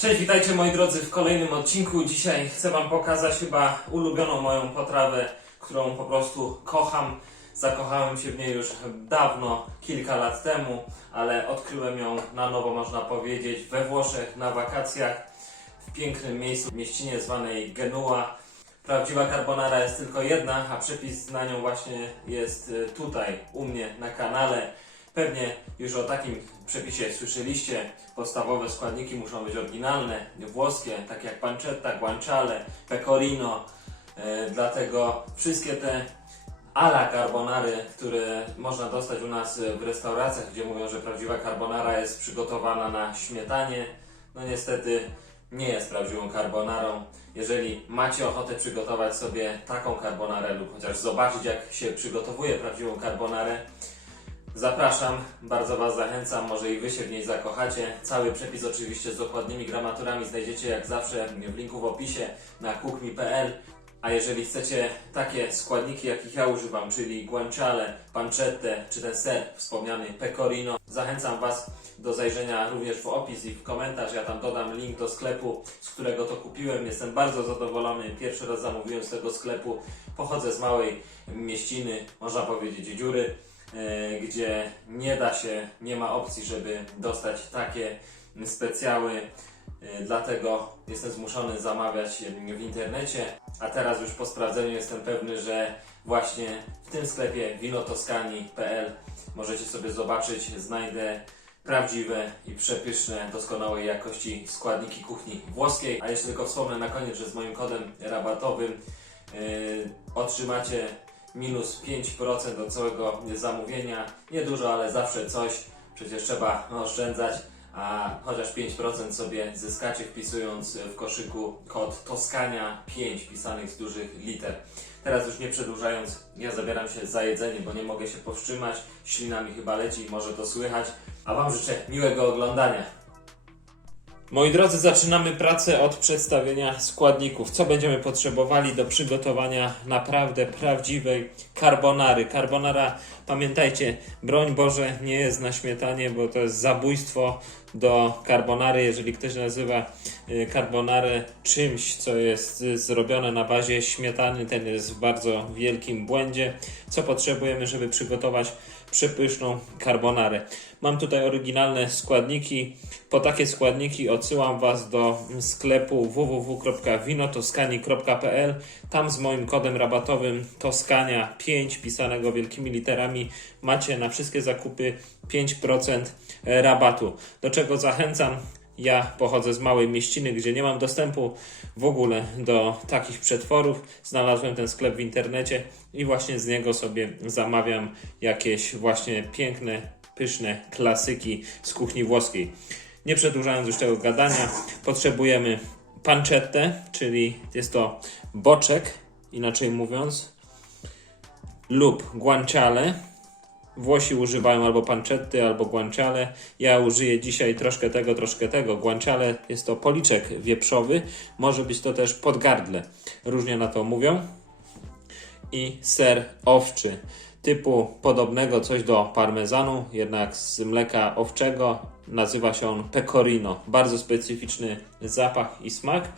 Cześć, witajcie moi drodzy w kolejnym odcinku. Dzisiaj chcę Wam pokazać chyba ulubioną moją potrawę, którą po prostu kocham. Zakochałem się w niej już dawno, kilka lat temu, ale odkryłem ją na nowo, można powiedzieć, we Włoszech na wakacjach w pięknym miejscu, mieścinie zwanej Genua. Prawdziwa carbonara jest tylko jedna, a przepis na nią właśnie jest y, tutaj, u mnie na kanale. Pewnie już o takim przepisie słyszeliście. Podstawowe składniki muszą być oryginalne, włoskie, tak jak pancetta, guanciale, pecorino. E, dlatego wszystkie te ala carbonary, które można dostać u nas w restauracjach, gdzie mówią, że prawdziwa carbonara jest przygotowana na śmietanie, no niestety nie jest prawdziwą carbonarą. Jeżeli macie ochotę przygotować sobie taką carbonarę lub chociaż zobaczyć jak się przygotowuje prawdziwą carbonarę, Zapraszam, bardzo Was zachęcam, może i Wy się w niej zakochacie. Cały przepis oczywiście z dokładnymi gramaturami znajdziecie jak zawsze w linku w opisie na cookme.pl. A jeżeli chcecie takie składniki, jakich ja używam, czyli guanciale, pancette czy ten ser wspomniany pecorino, zachęcam Was do zajrzenia również w opis i w komentarz. Ja tam dodam link do sklepu, z którego to kupiłem. Jestem bardzo zadowolony. Pierwszy raz zamówiłem z tego sklepu. Pochodzę z małej mieściny, można powiedzieć dziury gdzie nie da się, nie ma opcji, żeby dostać takie specjały. E, Dlatego jestem zmuszony zamawiać w internecie, a teraz już po sprawdzeniu jestem pewny, że właśnie w tym sklepie winotoskani.pl możecie sobie zobaczyć, znajdę prawdziwe i przepyszne, doskonałej jakości składniki kuchni włoskiej. A jeszcze tylko wspomnę na koniec, że z moim kodem rabatowym yy, otrzymacie minus 5% od całego zamówienia. Niedużo, ale zawsze coś. Przecież trzeba oszczędzać, a chociaż 5% sobie zyskacie wpisując w koszyku kod Toskania 5 pisanych z dużych liter. Teraz już nie przedłużając, ja zabieram się za jedzenie, bo nie mogę się powstrzymać. Ślina mi chyba leci, może to słychać. A Wam życzę miłego oglądania. Moi drodzy, zaczynamy pracę od przedstawienia składników. Co będziemy potrzebowali do przygotowania naprawdę prawdziwej carbonary. Carbonara, pamiętajcie, broń Boże, nie jest na śmietanie, bo to jest zabójstwo do carbonary. Jeżeli ktoś nazywa y, carbonarę czymś, co jest y, zrobione na bazie śmietany, ten jest w bardzo wielkim błędzie. Co potrzebujemy, żeby przygotować przepyszną carbonarę? Mam tutaj oryginalne składniki. Po takie składniki odsyłam Was do sklepu www.winotoskani.pl. Tam z moim kodem rabatowym Toskania 5 pisanego wielkimi literami macie na wszystkie zakupy 5% rabatu. Do czego zachęcam? Ja pochodzę z małej mieściny, gdzie nie mam dostępu w ogóle do takich przetworów. Znalazłem ten sklep w internecie i właśnie z niego sobie zamawiam jakieś właśnie piękne, pyszne klasyki z kuchni włoskiej. Nie przedłużając już tego gadania, potrzebujemy pancetę, czyli jest to boczek, inaczej mówiąc, lub guanciale. Włosi używają albo pancetty, albo guanciale. Ja użyję dzisiaj troszkę tego, troszkę tego. Guanciale jest to policzek wieprzowy, może być to też podgardle. Różnie na to mówią. I ser owczy, typu podobnego coś do parmezanu, jednak z mleka owczego. Nazywa się on pecorino. Bardzo specyficzny zapach i smak.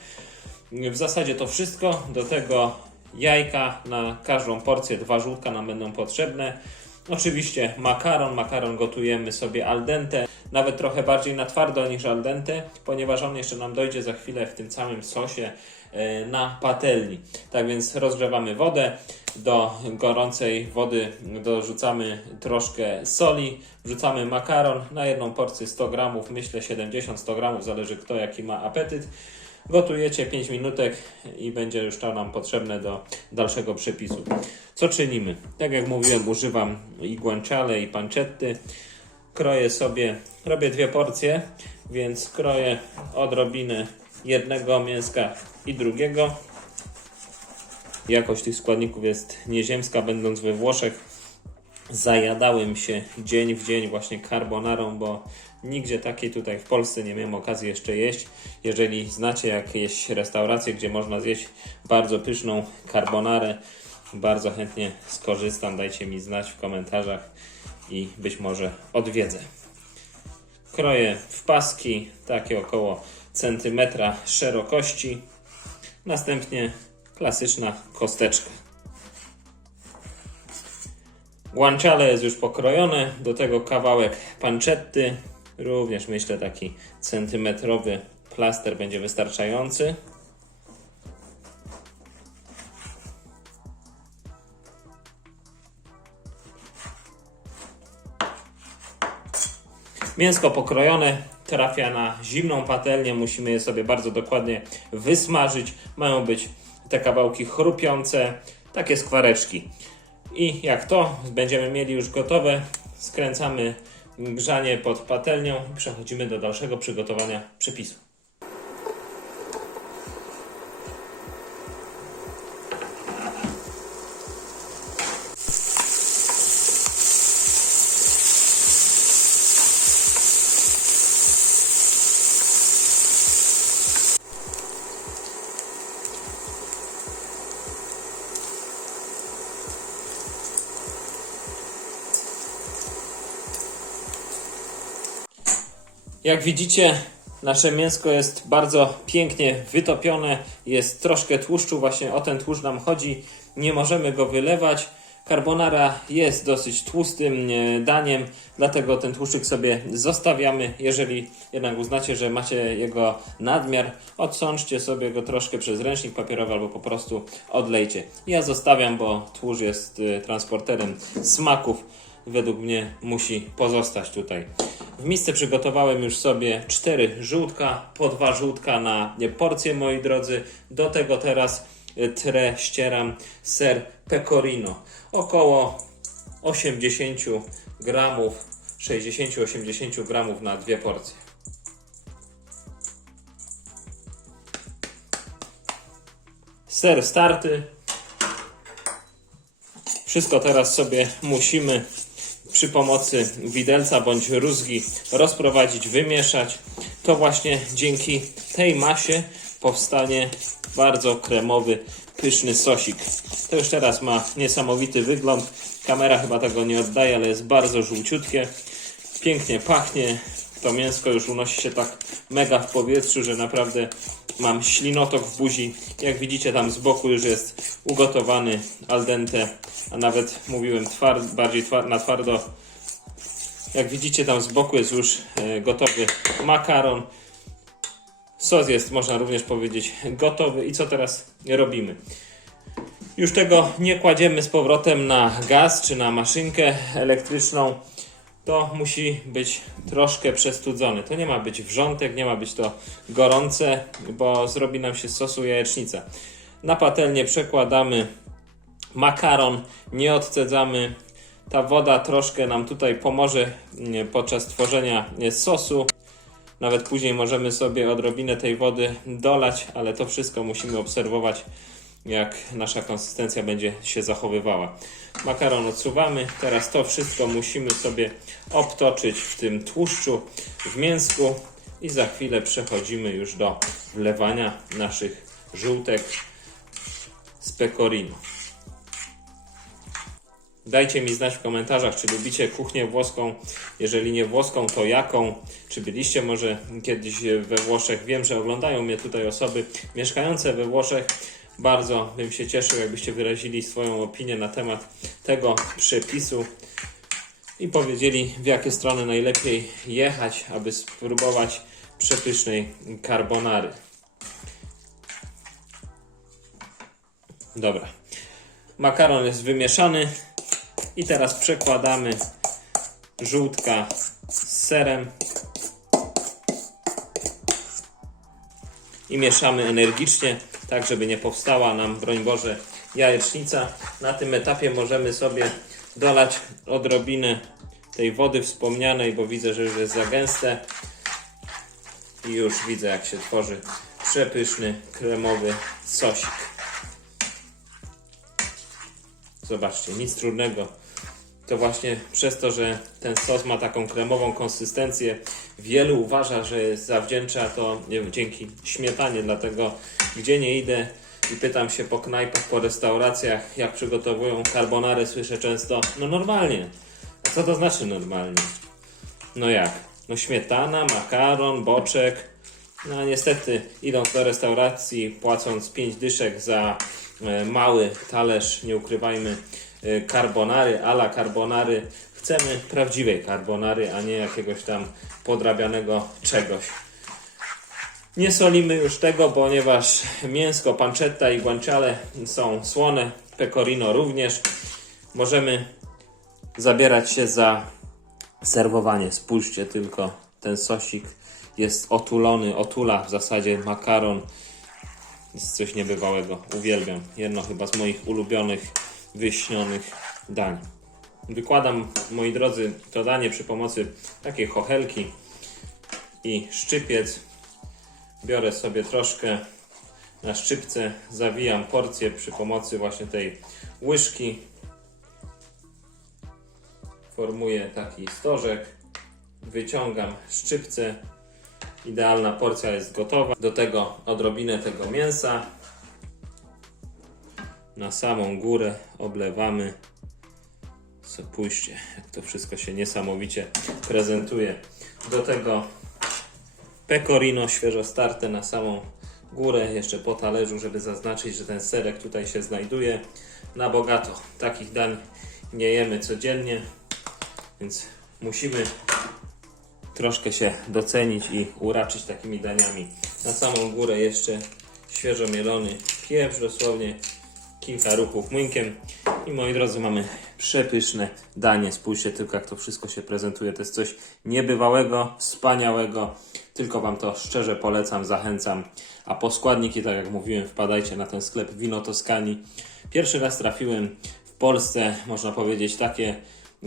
W zasadzie to wszystko. Do tego jajka na każdą porcję, dwa żółtka nam będą potrzebne. Oczywiście makaron, makaron gotujemy sobie al dente, nawet trochę bardziej na twardo niż al dente, ponieważ on jeszcze nam dojdzie za chwilę w tym całym sosie e, na patelni. Tak więc rozgrzewamy wodę, do gorącej wody dorzucamy troszkę soli, wrzucamy makaron na jedną porcję 100 gramów, myślę 70-100 gramów, zależy kto jaki ma apetyt. Gotujecie 5 minutek i będzie już to nam potrzebne do dalszego przepisu. Co czynimy? Tak jak mówiłem, używam i guanciale, i pancetty. Kroję sobie, robię dwie porcje, więc kroję odrobinę jednego mięska i drugiego. Jakość tych składników jest nieziemska, będąc we Włoszech zajadałem się dzień w dzień właśnie carbonarą, bo nigdzie takiej tutaj w Polsce nie miałem okazji jeszcze jeść. Jeżeli znacie jakieś restauracje, gdzie można zjeść bardzo pyszną carbonarę, bardzo chętnie skorzystam. Dajcie mi znać w komentarzach i być może odwiedzę. Kroję w paski, takie około cm szerokości. Następnie klasyczna kosteczka. Guanciale jest już pokrojone, do tego kawałek panczetty, również myślę taki centymetrowy plaster będzie wystarczający. Mięsko pokrojone trafia na zimną patelnię, musimy je sobie bardzo dokładnie wysmażyć. Mają być te kawałki chrupiące, takie skwareczki. I jak to będziemy mieli już gotowe, skręcamy grzanie pod patelnią i przechodzimy do dalszego przygotowania przepisu. Jak widzicie, nasze mięsko jest bardzo pięknie wytopione. Jest troszkę tłuszczu, właśnie o ten tłuszcz nam chodzi. Nie możemy go wylewać. Carbonara jest dosyć tłustym e, daniem, dlatego ten tłuszczyk sobie zostawiamy. Jeżeli jednak uznacie, że macie jego nadmiar, odsączcie sobie go troszkę przez ręcznik papierowy albo po prostu odlejcie. Ja zostawiam, bo tłuszcz jest e, transporterem smaków. Według mnie musi pozostać tutaj. W misce przygotowałem już sobie cztery żółtka, po dwa żółtka na porcję, moi drodzy. Do tego teraz trę ścieram ser pecorino. Około 80 gramów, 60-80 gramów na dwie porcje. Ser starty. Wszystko teraz sobie musimy przy pomocy widelca bądź rózgi rozprowadzić, wymieszać. To właśnie dzięki tej masie powstanie bardzo kremowy, pyszny sosik. To już teraz ma niesamowity wygląd. Kamera chyba tego nie oddaje, ale jest bardzo żółciutkie. Pięknie pachnie. To mięsko już unosi się tak mega w powietrzu, że naprawdę mam ślinotok w buzi. Jak widzicie tam z boku już jest ugotowany al dente, a nawet mówiłem tward, bardziej na twardo. Jak widzicie tam z boku jest już e, gotowy makaron. Sos jest, można również powiedzieć, gotowy. I co teraz robimy? Już tego nie kładziemy z powrotem na gaz czy na maszynkę elektryczną. To musi być troszkę przestudzone. To nie ma być wrzątek, nie ma być to gorące, bo zrobi nam się z sosu jajecznica. Na patelnię przekładamy makaron, nie odcedzamy. Ta woda troszkę nam tutaj pomoże mm, podczas tworzenia sosu. Nawet później możemy sobie odrobinę tej wody dolać, ale to wszystko musimy obserwować, jak nasza konsystencja będzie się zachowywała. Makaron odsuwamy. Teraz to wszystko musimy sobie obtoczyć w tym tłuszczu, w mięsku i za chwilę przechodzimy już do wlewania naszych żółtek z pecorino. Dajcie mi znać w komentarzach, czy lubicie kuchnię włoską. Jeżeli nie włoską, to jaką? Czy byliście może kiedyś we Włoszech? Wiem, że oglądają mnie tutaj osoby mieszkające we Włoszech. Bardzo bym się cieszył, jakbyście wyrazili swoją opinię na temat tego przepisu i powiedzieli, w jakie strony najlepiej jechać, aby spróbować przepysznej carbonary. Dobra. Makaron jest wymieszany. I teraz przekładamy żółtka z serem i mieszamy energicznie, tak żeby nie powstała nam, broń Boże, jajecznica. Na tym etapie możemy sobie dolać odrobinę tej wody wspomnianej, bo widzę, że już jest za gęste. I już widzę, jak się tworzy przepyszny, kremowy sosik. Zobaczcie, nic trudnego. To właśnie przez to, że ten sos ma taką kremową konsystencję, wielu uważa, że zawdzięcza to nie wiem, dzięki śmietanie. Dlatego gdzie nie idę i pytam się po knajpach, po restauracjach, jak przygotowują carbonary, słyszę często, no normalnie. A co to znaczy normalnie? No jak? No śmietana, makaron, boczek, No niestety idąc do restauracji, płacąc 5 dyszek za e, mały talerz, nie ukrywajmy, e, carbonary, ala carbonary, chcemy prawdziwej carbonary, a nie jakiegoś tam podrabianego czegoś. Nie solimy już tego, ponieważ mięsko, pancetta i guanciale są słone, pecorino również. Możemy zabierać się za serwowanie. Spójrzcie tylko, ten sosik jest otulony, otula w zasadzie makaron. Jest coś niebywałego, uwielbiam. Jedno chyba z moich ulubionych, wyśnionych dań. Wykładam, moi drodzy, to danie przy pomocy takiej chochelki i szczypiec. Biorę sobie troszkę na szczypce, zawijam porcję przy pomocy właśnie tej łyżki. Formuję taki stożek, wyciągam szczypce. Idealna porcja jest gotowa. Do tego odrobinę tego mięsa. Na samą górę oblewamy. Spójrzcie, jak to wszystko się niesamowicie prezentuje. Do tego pecorino świeżo starte na samą górę, jeszcze po talerzu, żeby zaznaczyć, że ten serek tutaj się znajduje. Na bogato takich dań nie jemy codziennie, więc musimy troszkę się docenić i uraczyć takimi daniami. Na samą górę jeszcze świeżo mielony pieprz, dosłownie kilka ruchów młynkiem. I moi drodzy, mamy przepyszne danie. Spójrzcie tylko, jak to wszystko się prezentuje. To jest coś niebywałego, wspaniałego. Tylko Wam to szczerze polecam, zachęcam. A po składniki, tak jak mówiłem, wpadajcie na ten sklep Wino Toskani. Pierwszy raz trafiłem w Polsce, można powiedzieć, takie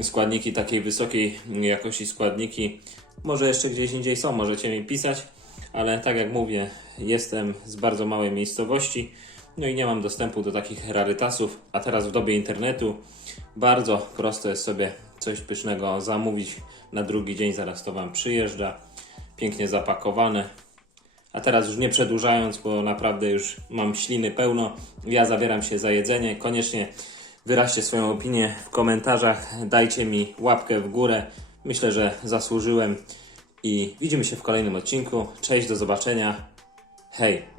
składniki, takiej wysokiej jakości składniki. Może jeszcze gdzieś indziej są, możecie mi pisać, ale tak jak mówię, jestem z bardzo małej miejscowości, no i nie mam dostępu do takich rarytasów, a teraz w dobie internetu bardzo prosto jest sobie coś pysznego zamówić na drugi dzień, zaraz to Wam przyjeżdża, pięknie zapakowane. A teraz już nie przedłużając, bo naprawdę już mam śliny pełno, ja zabieram się za jedzenie. Koniecznie wyraźcie swoją opinię w komentarzach, dajcie mi łapkę w górę. Myślę, że zasłużyłem i widzimy się w kolejnym odcinku. Cześć, do zobaczenia. Hej!